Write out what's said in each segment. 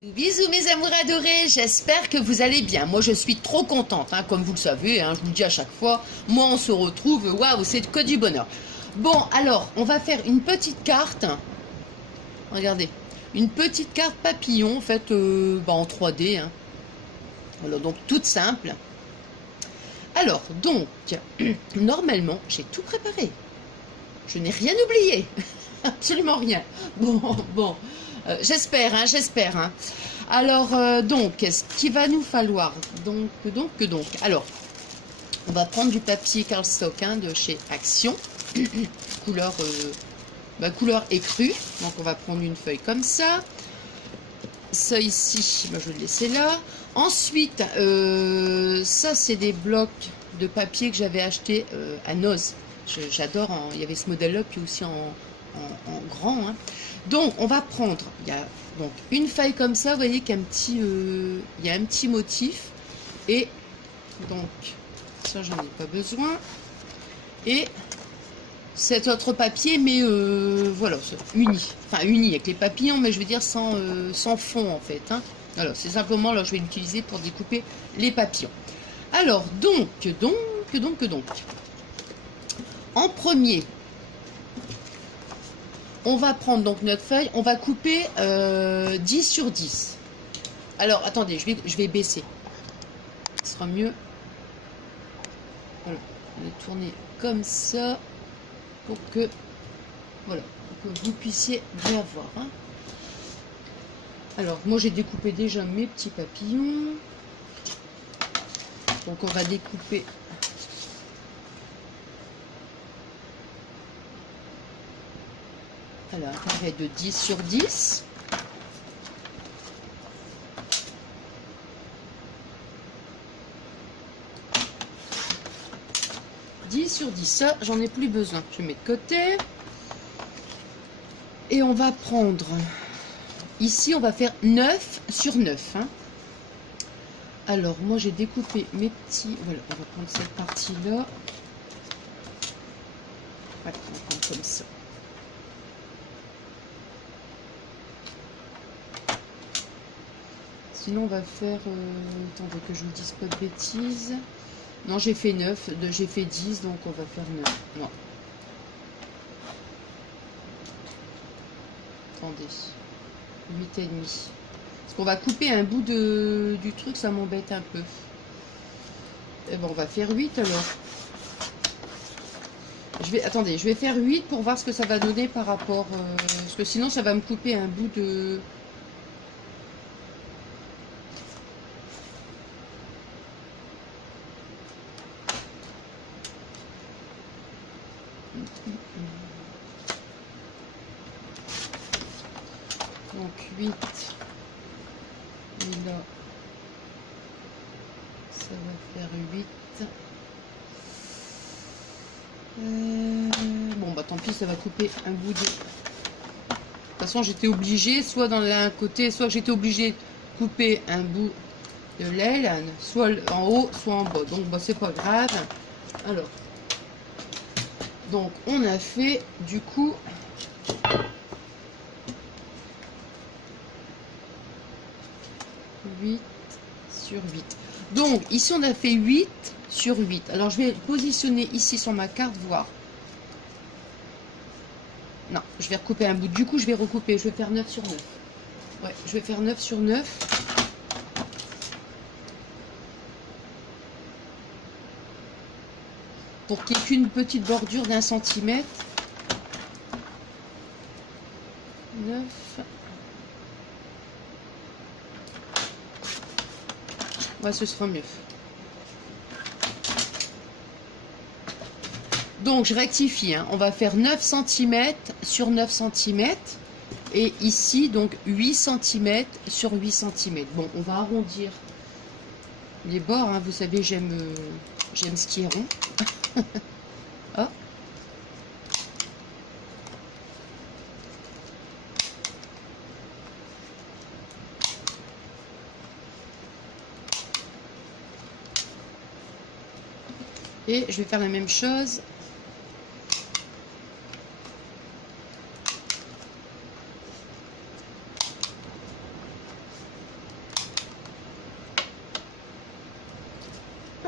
Bisous mes amours adorés, j'espère que vous allez bien. Moi je suis trop contente, hein, comme vous le savez, hein, je vous le dis à chaque fois. Moi on se retrouve, waouh, c'est que du bonheur. Bon, alors, on va faire une petite carte. Regardez, une petite carte papillon, en fait, en 3D. Hein. Voilà, donc toute simple. Alors, donc, normalement, j'ai tout préparé. Je n'ai rien oublié. Absolument rien. Bon. J'espère, hein. Alors, donc, ce qu'il va nous falloir, donc, alors, on va prendre du papier cardstock hein, de chez Action, couleur, couleur écrue, donc on va prendre une feuille comme ça, ici, je vais le laisser là. Ensuite, ça c'est des blocs de papier que j'avais acheté à Noz, j'adore, il y avait ce modèle-là, puis aussi en grand, hein. Donc on va prendre, il y a donc une feuille comme ça, vous voyez qu'il y a un petit motif, et donc ça j'en ai pas besoin, et cet autre papier, mais voilà, uni avec les papillons, mais je veux dire sans fond en fait, hein. Alors c'est simplement, là je vais l'utiliser pour découper les papillons. Alors donc en premier, on va prendre donc notre feuille, on va couper 10 sur 10. Alors, attendez, je vais baisser. Ce sera mieux. Voilà, on va tourner comme ça pour que, voilà, pour que vous puissiez bien voir. Hein. Alors, moi j'ai découpé déjà mes petits papillons. Donc, on va découper. Alors, un carré de 10 sur 10. Sur 10, ça j'en ai plus besoin, je mets de côté. Et on va prendre, ici on va faire 9 sur 9. Hein. Alors moi j'ai découpé mes petits, voilà, on va prendre cette partie là. Voilà, on va prendre comme ça. Sinon on va faire, attendez que je vous dise pas de bêtises. Non, j'ai fait 9, j'ai fait 10, donc on va faire 9. Non. Attendez. 8 et demi. Parce qu'on va couper un bout du truc, ça m'embête un peu. Et bon, on va faire 8 alors. Attendez, je vais faire 8 pour voir ce que ça va donner par rapport... parce que sinon, ça va me couper un bout de... Donc 8, et là, ça va faire 8. Bon, bah tant pis, ça va couper un bout de... De toute façon, j'étais obligée, soit dans l'un côté, soit j'étais obligée de couper un bout de l'aile, soit en haut, soit en bas. Donc, bah, c'est pas grave. Alors, donc, on a fait, du coup... 8 sur 8. Donc, ici, on a fait 8 sur 8. Alors, je vais positionner ici sur ma carte, voir. Non, je vais recouper un bout. Du coup, je vais recouper. Je vais faire 9 sur 9. Ouais, je vais faire 9 sur 9. Pour qu'il n'y ait qu'une petite bordure d'1 centimètre. 9. Ouais, ce sera mieux. Donc, je rectifie. Hein. On va faire 9 cm sur 9 cm. Et ici, donc, 8 cm sur 8 cm. Bon, on va arrondir les bords. Hein. Vous savez, j'aime ce qui est rond. Oh. Et je vais faire la même chose.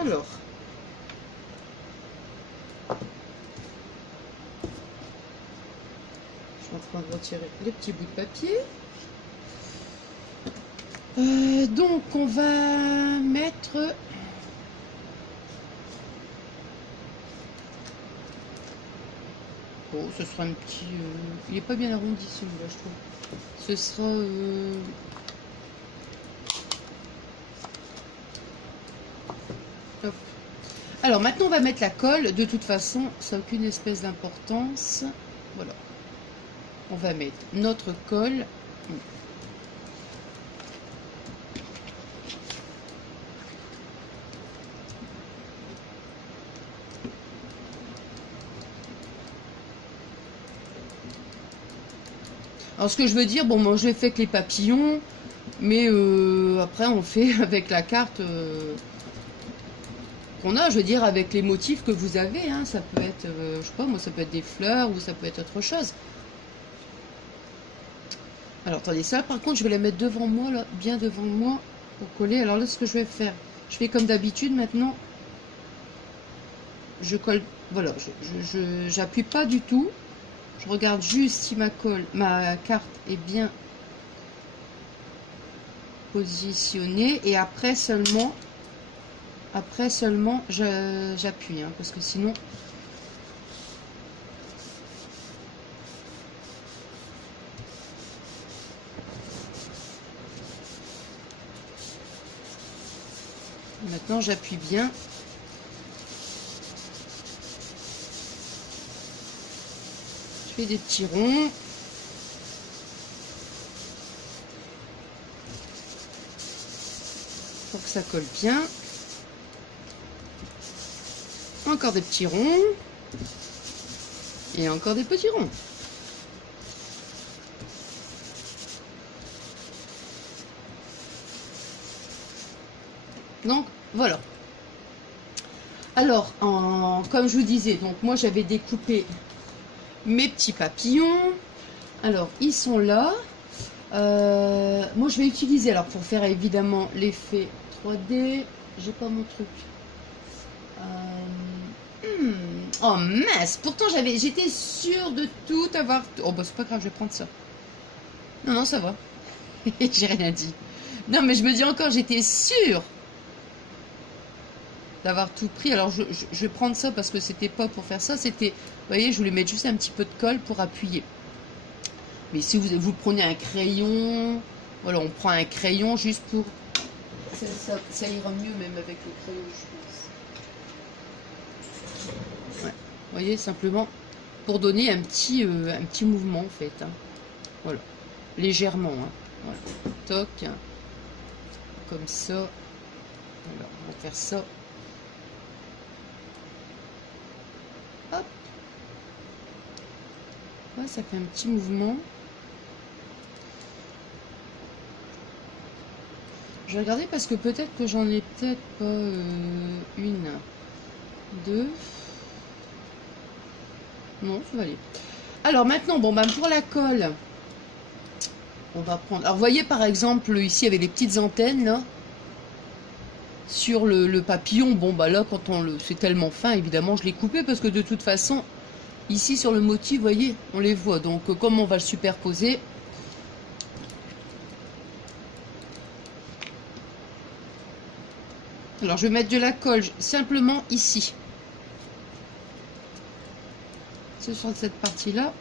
Alors, je suis en train de retirer les petits bouts de papier. Donc, on va mettre... Bon, ce sera un petit... Il n'est pas bien arrondi celui-là, je trouve. Ce sera... Hop. Alors maintenant on va mettre la colle. De toute façon, ça n'a aucune espèce d'importance. Voilà. On va mettre notre colle. Alors ce que je veux dire, bon moi je l'ai fait avec les papillons, mais après on fait avec la carte qu'on a, je veux dire avec les motifs que vous avez, hein. Ça peut être, je sais pas moi, ça peut être des fleurs ou ça peut être autre chose. Alors attendez, ça par contre je vais la mettre devant moi, là, bien devant moi, pour coller. Alors là ce que je vais faire, je fais comme d'habitude maintenant, je colle, voilà, j'appuie pas du tout. Je regarde juste si ma carte est bien positionnée et après seulement j'appuie, hein, parce que sinon maintenant j'appuie bien. Je fais des petits ronds. Pour que ça colle bien. Encore des petits ronds. Et encore des petits ronds. Donc voilà. Alors, comme je vous disais, donc moi j'avais découpé mes petits papillons. Alors ils sont là. Moi je vais utiliser, alors pour faire évidemment l'effet 3D, j'ai pas mon truc. Oh mince, pourtant j'étais sûre de tout avoir. Oh bah c'est pas grave, je vais prendre ça. Non non, ça va. J'ai rien dit. Non mais je me dis encore, j'étais sûre d'avoir tout pris. Alors je vais prendre ça parce que c'était pas pour faire ça, c'était, vous voyez, je voulais mettre juste un petit peu de colle pour appuyer. Mais si vous prenez un crayon, voilà, on prend un crayon juste pour... Ça ira mieux même avec le crayon, je pense. Ouais. Vous voyez, simplement pour donner un petit mouvement, en fait. Hein. Voilà. Légèrement. Hein. Voilà. Toc. Hein. Comme ça. Voilà. On va faire ça. Hop. Ouais, ça fait un petit mouvement. Je vais regarder parce que peut-être que j'en ai peut-être pas une, deux. Non, ça va aller. Alors maintenant, bon, ben pour la colle, on va prendre. Alors, vous voyez par exemple ici avec les petites antennes là, sur le papillon. Bon, bah là, quand c'est tellement fin, évidemment, je l'ai coupé parce que de toute façon, ici sur le motif, vous voyez, on les voit. Donc, comme on va le superposer. Alors, je vais mettre de la colle simplement ici. C'est sur cette partie-là.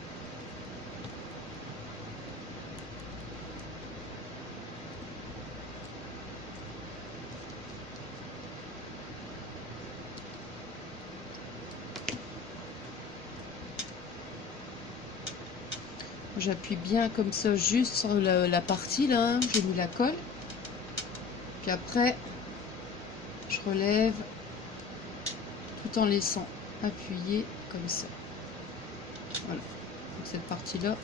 J'appuie bien comme ça, juste sur la partie là. Hein. J'ai mis la colle. Puis après, je relève tout en laissant appuyer comme ça. Voilà. Donc cette partie-là.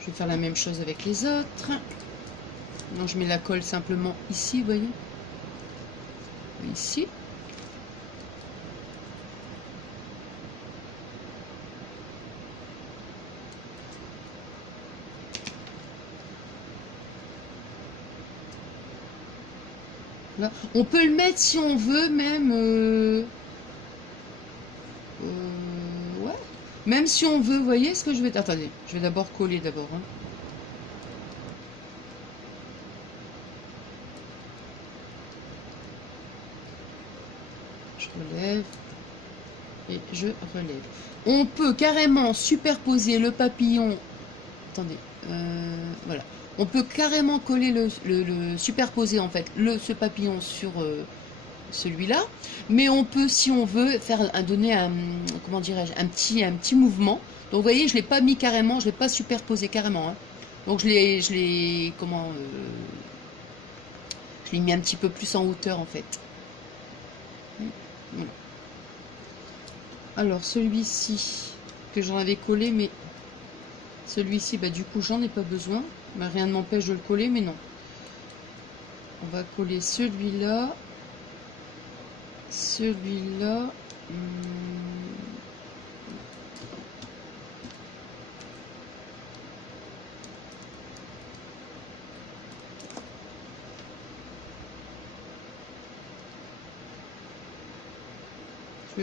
Je vais faire la même chose avec les autres. Non, je mets la colle simplement ici, vous voyez. Ici. Là. On peut le mettre si on veut, même... ouais. Même si on veut, vous voyez ce que je vais... Attendez, je vais d'abord coller d'abord. Hein. Je relève. Et je relève. On peut carrément superposer le papillon. Attendez. Voilà. On peut carrément coller le superposer en fait ce papillon sur celui-là, mais on peut, si on veut, donner un, comment dirais-je, un petit mouvement. Donc vous voyez, je l'ai pas mis carrément, je l'ai pas superposé carrément. Hein. Donc je l'ai je l'ai mis un petit peu plus en hauteur en fait. Voilà. Alors celui-ci que j'en avais collé, mais celui-ci, bah du coup j'en ai pas besoin. Bah, rien ne m'empêche de le coller, mais non. On va coller celui-là. Celui-là.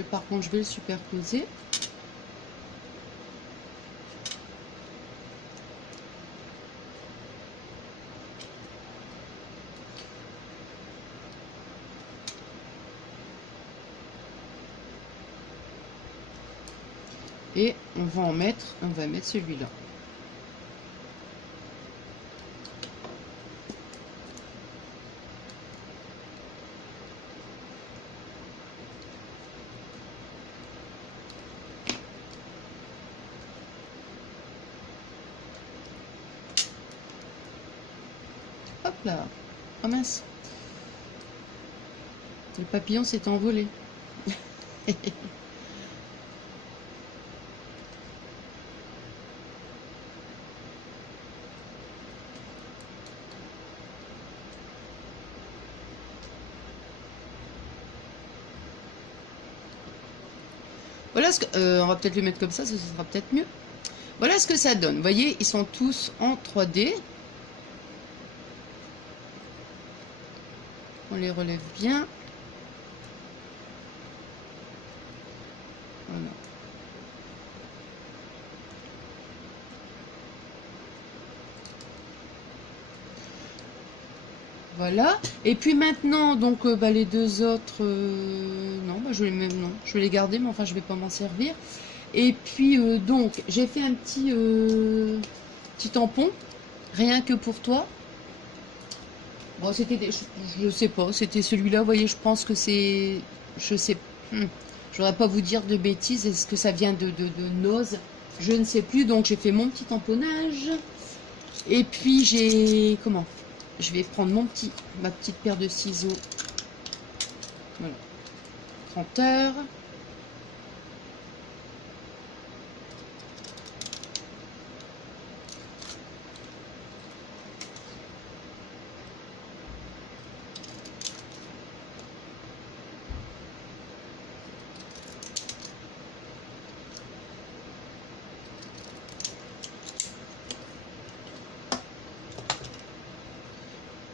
Par contre, je vais le superposer. Et on va mettre celui-là. Hop là. Oh mince. Le papillon s'est envolé. Voilà ce que... on va peut-être le mettre comme ça sera peut-être mieux. Voilà ce que ça donne. Vous voyez, ils sont tous en 3D. On les relève bien. Voilà. Voilà. Et puis maintenant, donc les deux autres, non, je vais les garder, mais enfin je vais pas m'en servir. Et puis donc j'ai fait un petit tampon, rien que pour toi. Bon, c'était, je sais pas, c'était celui-là. Vous voyez, je pense que c'est, je sais, je voudrais pas vous dire de bêtises. Est-ce que ça vient de Noz? Je ne sais plus. Donc j'ai fait mon petit tamponnage. Et puis j'ai, comment? Je vais prendre ma petite paire de ciseaux. Voilà. 30 heures.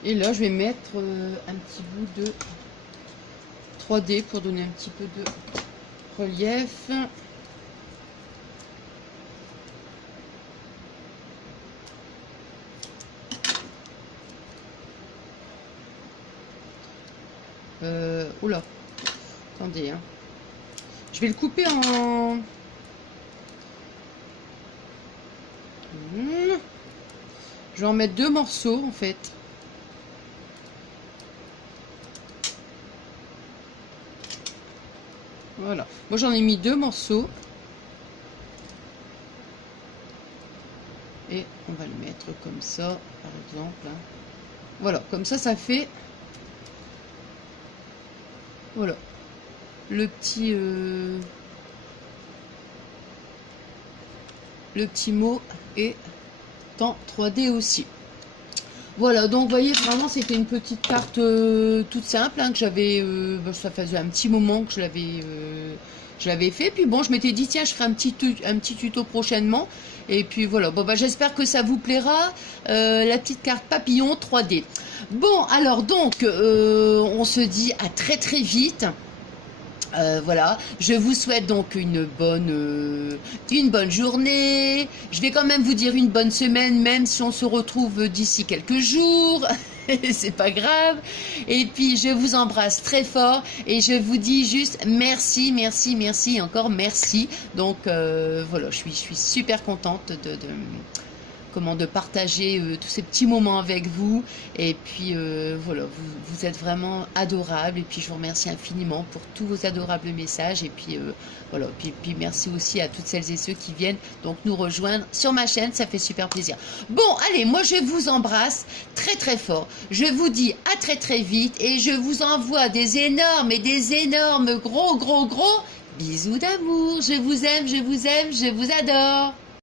Et là, je vais mettre un petit bout de 3D pour donner un petit peu de relief. Oula, attendez, hein. Je vais le couper en... Je vais en mettre 2 morceaux en fait. Voilà, moi j'en ai mis 2 morceaux. Et on va le mettre comme ça, par exemple. Voilà, comme ça, ça fait... Voilà. Le petit mot est en 3D aussi. Voilà, donc vous voyez, vraiment, c'était une petite carte toute simple, hein, que j'avais, ça faisait un petit moment que je l'avais fait. Puis bon, je m'étais dit, tiens, je ferai un petit tuto prochainement. Et puis voilà, bon, bah, j'espère que ça vous plaira, la petite carte papillon 3D. Bon, alors donc, on se dit à très très vite. Voilà, je vous souhaite donc une bonne journée. Je vais quand même vous dire une bonne semaine, même si on se retrouve d'ici quelques jours. C'est pas grave. Et puis je vous embrasse très fort et je vous dis juste merci, merci, merci, encore merci. Donc voilà, je suis super contente de partager tous ces petits moments avec vous. Et puis voilà, vous êtes vraiment adorables. Et puis je vous remercie infiniment pour tous vos adorables messages. Et puis voilà, puis merci aussi à toutes celles et ceux qui viennent donc nous rejoindre sur ma chaîne, ça fait super plaisir. Bon, allez, moi je vous embrasse très très fort. Je vous dis à très très vite et je vous envoie des énormes et des énormes gros bisous d'amour. Je vous aime, je vous aime, je vous adore.